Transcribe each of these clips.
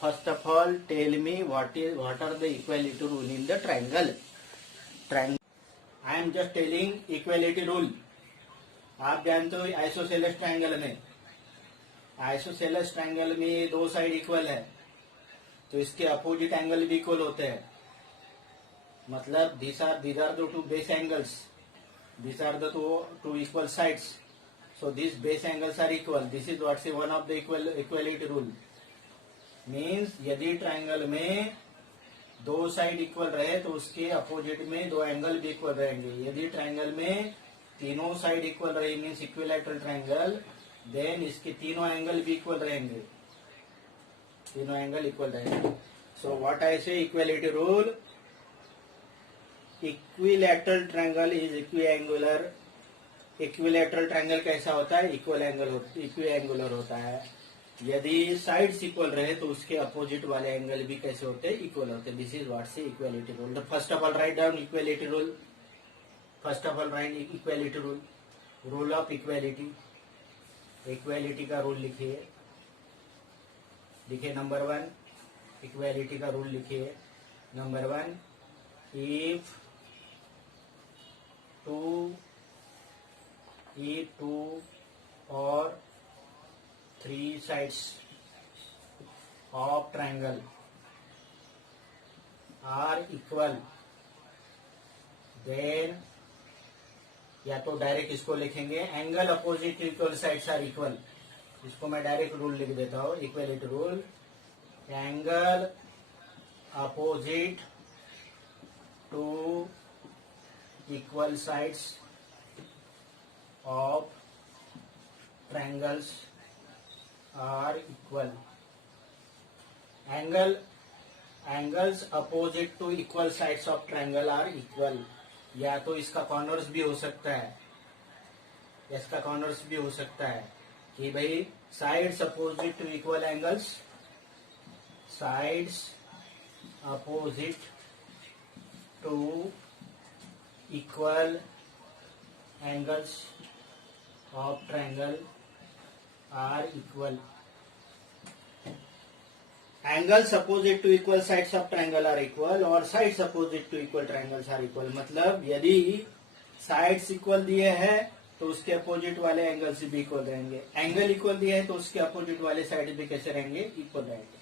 First of all, tell me what are the equality rule in the triangle. I am just telling equality rule. आप जानते हो isosceles triangle में दो side equal है, तो इसके अपोजिट एंगल भी इक्वल होते हैं. मतलब these are the two base angles. These are the two equal sides. So these base angles are equal. This is what's one of the equality rule. Means यदि triangle में दो side equal रहे तो उसके opposite में दो angle भी equal रहेंगे. यदि ट्रायंगल में तीनों साइड इक्वल रहे मीन्स इक्विलैटरल ट्रायंगल, देन इसके तीनों एंगल भी इक्वल रहेंगे. सो what I say equality rule, equilateral triangle is equiangular. Equilateral triangle कैसा होता है? इक्विएंगुलर होता है. यदि साइड्स इक्वल रहे तो उसके अपोजिट वाले एंगल भी कैसे होते हैं? इक्वल होते हैं. दिस इज व्हाट से equality rule. First of all write down equality rule. Rule of equality का रूल लिखिए. नंबर 1 इक्वालिटी का रूल लिखिए. नंबर 1, इफ टू और 3 sides of triangle are equal, then या तो डायरेक्ट इसको लिखेंगे angle opposite equal sides are equal. इसको मैं डायरेक्ट रूल लिख देता हूँ. Equality rule, angle opposite to equal sides of triangles are equal. Angles opposite to equal sides of triangle are equal. या तो इसका कॉर्नर्स भी हो सकता है, कि भाई sides opposite to equal angles, sides opposite to equal angles of triangle are equal. Angles opposite to equal sides of triangle are equal और sides opposite to equal triangles are equal. मतलब यदि sides equal दिए हैं तो उसके opposite वाले angles भी equal रहेंगे. एंगल इक्वल दिए है तो उसके अपोजिट वाले साइड भी कैसे रहेंगे? इक्वल रहेंगे.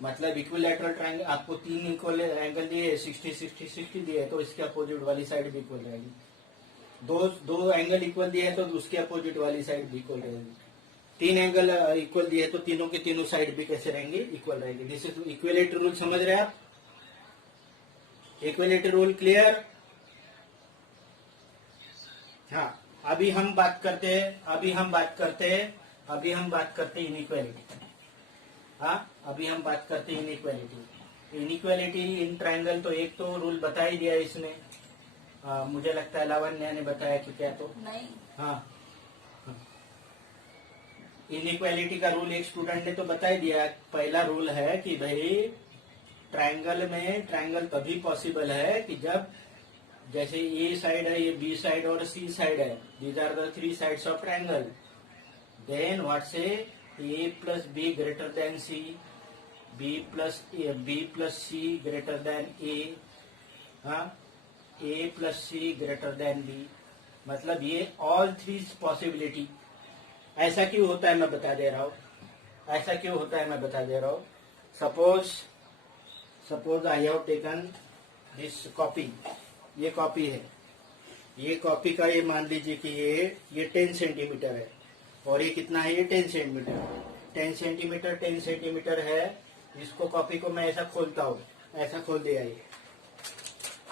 मतलब इक्विलैटरल ट्रायंगल आपको 3 इक्वल एंगल दिए, 60 दिए, तो इसके अपोजिट वाली साइड भी इक्वल रहेगी. दो एंगल इक्वल दिए है तो उसके अपोजिट वाली साइड भी इक्वल रहेगी. 3 एंगल इक्वल दिए तो तीनों के तीनों साइड भी कैसे रहेंगे? इक्वल रहेंगे. This is equality rule. समझ रहे हैं आप? Equality rule clear? हाँ. अभी हम बात करते हैं इनइक्वालिटी. हाँ, अभी हम बात करते हैं इनइक्वालिटी इन ट्रायंगल. तो एक तो रूल बता ही दिया इसने. मुझे लगता है लावण्या ने बताया कि क्या? तो नहीं. हाँ, इनइक्वालिटी का रूल एक स्टूडेंट ने तो बता ही दिया. पहला रूल है कि भाई ट्रायंगल तभी पॉसिबल है कि जब जैसे ए साइड है, ये बी साइड और सी साइड है. These are the 3 sides of triangle. Then what say A plus B greater than C, B plus C greater than A, A plus C greater than B. मतलब ये all 3 possibility. ऐसा क्यों होता है मैं बता दे रहा हूँ. Suppose I have taken this copy. ये कॉपी है. ये कॉपी का ये मान लीजिए कि ये 10 सेंटीमीटर है और ये कितना है? ये 10 सेंटीमीटर. 10 सेंटीमीटर है. इसको कॉपी को मैं ऐसा खोलता हूँ. ऐसा खोल दिया.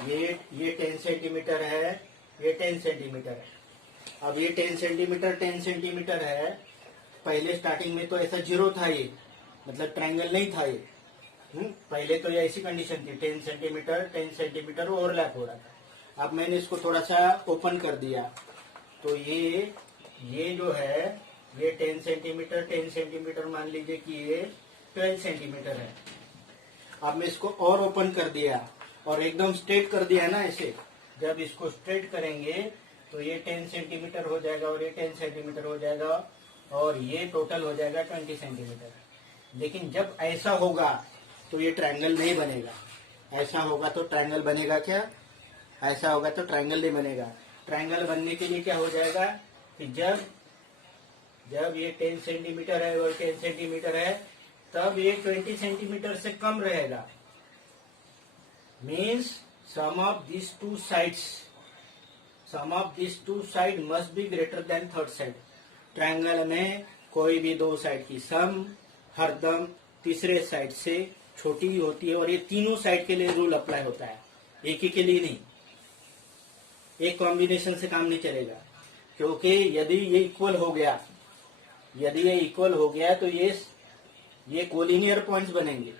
ये 10 सेंटीमीटर है. ये 10 सेंटीमीटर है. अब ये 10 सेंटीमीटर है. पहले स्टार्टिंग में तो ऐसा 0 था. ये मतलब ट्रायंगल नहीं था ये. पहले तो ये ऐसी कंडीशन थी. 10 सेंटीमीटर ओवरलैप हो रहा था. अब मैंने इसको थोड़ा सा ओपन कर दिया तो ये जो है ये 10 सेंटीमीटर मान लीजिए कि ये 12 सेंटीमीटर है. अब मैं इसको और ओपन कर दिया और एकदम स्ट्रेट कर दिया ना ऐसे. जब इसको स्ट्रेट करेंगे तो ये 10 सेंटीमीटर हो जाएगा और ये 10 सेंटीमीटर हो जाएगा और ये टोटल हो जाएगा 20 सेंटीमीटर. लेकिन जब ऐसा होगा तो ये ट्रायंगल नहीं बनेगा। ऐसा होगा तो ट्रायंगल बनेगा क्या? ऐसा होगा तो ट्रायंगल नहीं बनेगा। ट्रायंगल बनने के लिए क्या हो जाएगा कि जब जब ये 10 सेंटीमीटर है और 10 सेंटीमीटर है, तब ये 20 सेंटीमीटर से कम रहेगा। Means sum of this two side must be greater than third side. Triangle में कोई भी दो साइड की सम हरदम तीसरे साइड से छोटी होती है, और ये तीनों साइड के लिए रूल अप्लाई होता है, एक ही के लिए नहीं। एक कॉम्बिनेशन से काम नहीं चलेगा, क्योंकि यदि ये इक्वल हो गया तो ये कोलिनियर पॉइंट्स बनेंगे,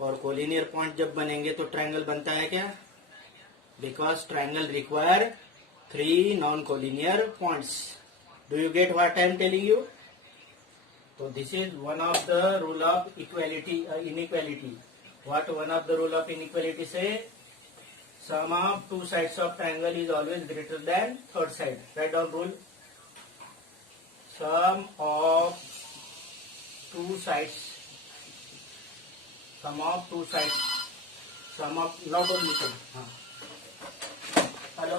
और कोलिनियर पॉइंट जब बनेंगे तो ट्रायंगल बनता है क्या? Because triangle require 3 non collinear points. Do you get what I am telling you? तो this is one of the rule of inequality. What one of the rule of inequality say? Sum of two sides of triangle is always greater than third side. Write down rule. Sum of two sides. Sum of not only two. Hello.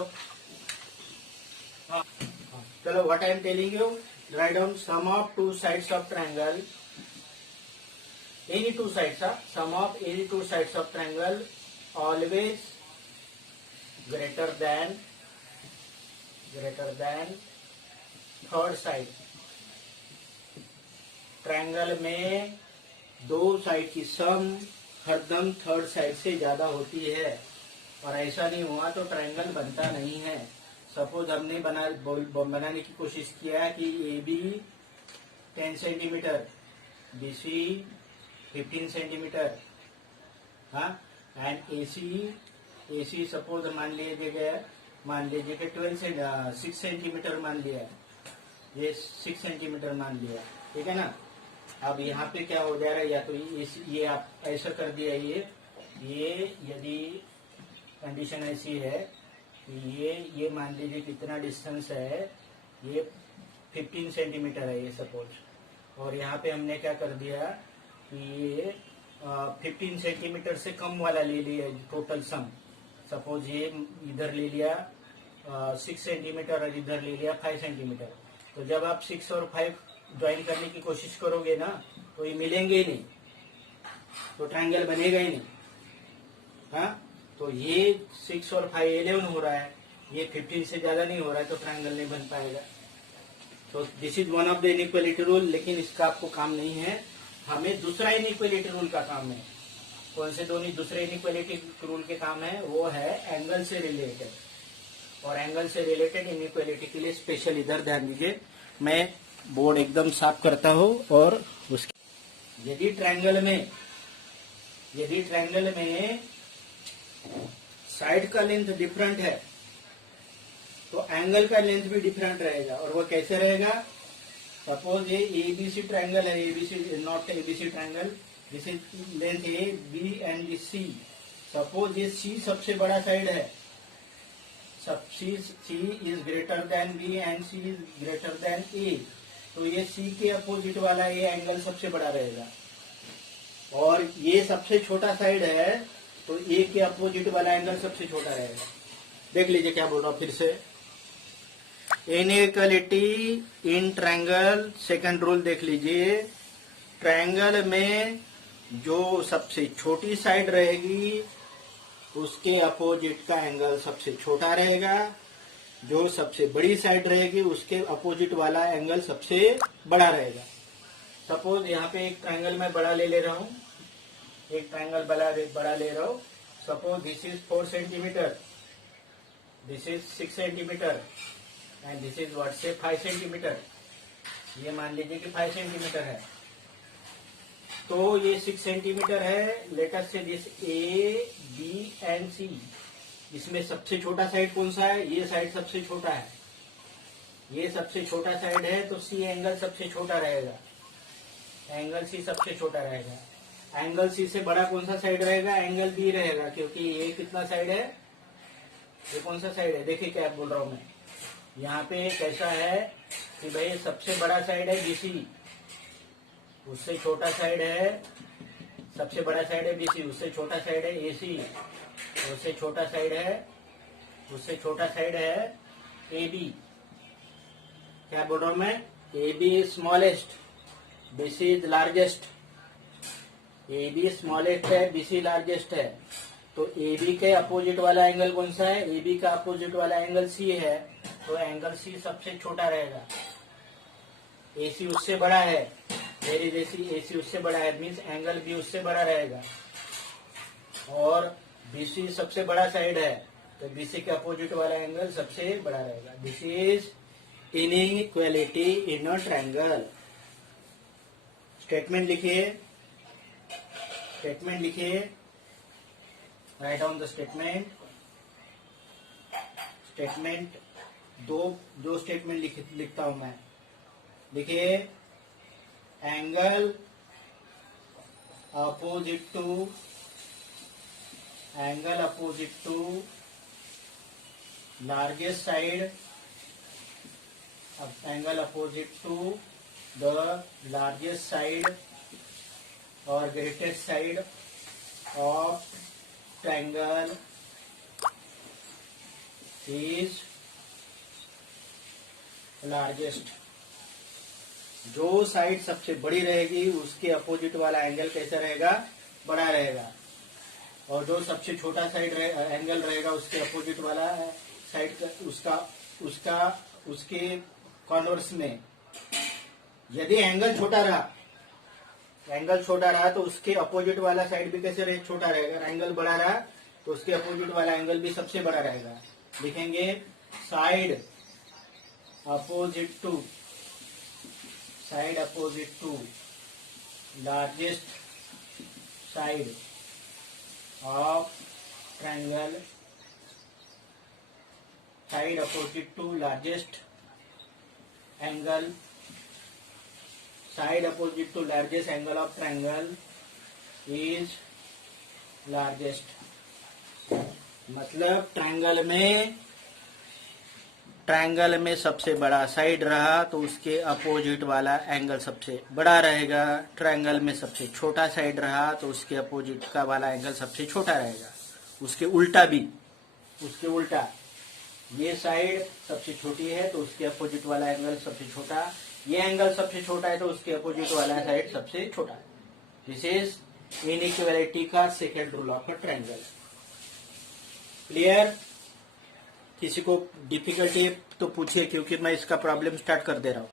Chalo, what I am telling you? Write down sum of two sides of triangle. Any two sides. Sum of any two sides of triangle always greater than third side. Triangle में दो side की सम हरदम third side से ज्यादा होती है, और ऐसा नहीं हुआ तो ट्रायंगल बनता नहीं है। सपोज हमने बनाने की कोशिश किया कि A B 10 centimetre, B C 15 centimetre, and A C suppose मान लीजिए कि 6 सेंटीमीटर मान लिया, ये 6 सेंटीमीटर मान लिया, ठीक है ना। अब यहाँ पे क्या हो जा रहा है, या तो ये आप ऐसा कर दिया, ये यदि कंडीशन ऐसी है कि ये मान लीजिए कितना डिस्टेंस है, ये 15 सेंटीमीटर है ये सपोज, और यहाँ पे हमने क्या कर दिया कि ये 15 सेंटीमीटर से कम वाला ले लिया टोटल सम। सपोज ये इधर ले लिया 6 सेंटीमीटर और इधर ले लिया 5 सेंटीमीटर। तो जब आप 6 और 5 ज्वाइन करने की कोशिश करोगे ना, तो ये मिलेंगे ही नहीं, तो ट्रायंगल बनेगा ही नहीं। तो ये 6 और 5 11 हो रहा है, ये 15 से ज्यादा नहीं हो रहा है, तो ट्रायंगल नहीं बन पाएगा। तो this is one of the inequality rule, लेकिन इसका आपको काम नहीं है, हमें दूसरा इनइक्वालिटी रूल का काम है। कौन से दूसरे इनइक्वालिटी रूल के काम है? वो है एंगल से रिलेटेड, और एंगल से रिलेटेड इनइक्वालिटी के लिए स्पेशल इधर ध्यान दीजिए। मैं बोर्ड एकदम साफ करता हूँ, और उसके यदि ट्रायंगल में साइड का लेंथ डिफरेंट है, तो एंगल का लेंथ भी डिफरेंट रहेगा। और वो कैसे रहेगा? सपोज ये एबीसी ट्रायंगल है, ABC not ABC triangle, this is length A B and C. Suppose ये सी सबसे बड़ा साइड है, C is greater than B and C is greater than A, तो ये सी के अपोजिट वाला ये एंगल सबसे बड़ा रहेगा। और ये सबसे छोटा साइड है, तो ए के अपोजिट वाला एंगल सबसे छोटा रहेगा। देख लीजिए क्या बोल रहा हूं फिर से। Inequality in triangle, second rule देख लीजिए। ट्रायंगल में जो सबसे छोटी साइड रहेगी उसके अपोजिट का एंगल सबसे छोटा रहेगा, जो सबसे बड़ी साइड रहेगी उसके अपोजिट वाला एंगल सबसे बड़ा रहेगा। सपोज यहाँ पे एक ट्रायंगल में बड़ा ले रहा हूँ, बड़ा ले रहा हूँ। Suppose this is 4 centimetre, this is 6 centimetre, and this is what से 5 सेंटीमीटर। ये मान लीजिए कि 5 सेंटीमीटर है, तो ये 6 सेंटीमीटर है। लेट अस से दिस ए बी एंड सी, इसमें सबसे छोटा साइड कौन सा है? ये साइड सबसे छोटा है, ये सबसे छोटा साइड है, तो सी एंगल सबसे छोटा रहेगा, एंगल सी सबसे छोटा रहेगा। एंगल सी से बड़ा कौन सा साइड रहेगा? एंगल बी रहेगा, क्योंकि ये कितना साइड है, ये कौन सा साइड है? देखिए क्या बोल रहा हूं मैं। यहाँ पे कैसा है कि भाई सबसे बड़ा साइड है बीसी, उससे छोटा साइड है, सबसे बड़ा साइड है बीसी, उससे छोटा साइड है एसी, उससे छोटा साइड है एबी। क्या बोल रहा हूं मैं? AB is smallest, BC is largest. AB smallest है, बीसी लार्जेस्ट है, तो एबी के अपोजिट वाला एंगल कौन सा है? एबी का अपोजिट वाला एंगल सी है, तो एंगल सी सबसे छोटा रहेगा। एसी उससे बड़ा है, मेरी जैसी एसी उससे बड़ा है, मीन्स एंगल बी उससे बड़ा रहेगा। और बीसी सबसे बड़ा साइड है, तो बीसी के अपोजिट वाला एंगल सबसे बड़ा रहेगा। This is inequality in a triangle. Statement लिखिए, राइट डाउन द स्टेटमेंट। दो स्टेटमेंट लिखता हूं मैं। देखिए, angle opposite to largest side, angle opposite to the largest side और greatest side of triangle is largest. जो साइड सबसे बड़ी रहेगी उसके अपोजिट वाला एंगल कैसा रहेगा? बड़ा रहेगा। और जो सबसे छोटा साइड एंगल रहेगा उसके अपोजिट वाला साइड उसके कॉन्वर्स में, यदि एंगल छोटा रहा तो उसके अपोजिट वाला साइड भी कैसे छोटा रहेगा? एंगल बड़ा रहा तो उसके अपोजिट वाला एंगल भी सबसे बड़ा रहेगा। लिखेंगे side opposite to largest side of triangle, side opposite to largest angle, side opposite to largest angle of triangle is largest. मतलब ट्रायंगल में सबसे बड़ा साइड रहा तो उसके अपोजिट वाला एंगल सबसे बड़ा रहेगा। ट्रायंगल में सबसे छोटा साइड रहा तो उसके अपोजिट का वाला एंगल सबसे छोटा रहेगा। उसके उल्टा ये साइड सबसे छोटी है तो उसके अपोजिट वाला एंगल सबसे छोटा, ये एंगल सबसे छोटा है तो उसके अपोजिट वाला साइड सबसे छोटा। दिस इज इनइक्वालिटी का second rule of a triangle. Clear? किसी को डिफिकल्टी तो पूछिए, क्योंकि मैं इसका प्रॉब्लम स्टार्ट कर दे रहा हूं।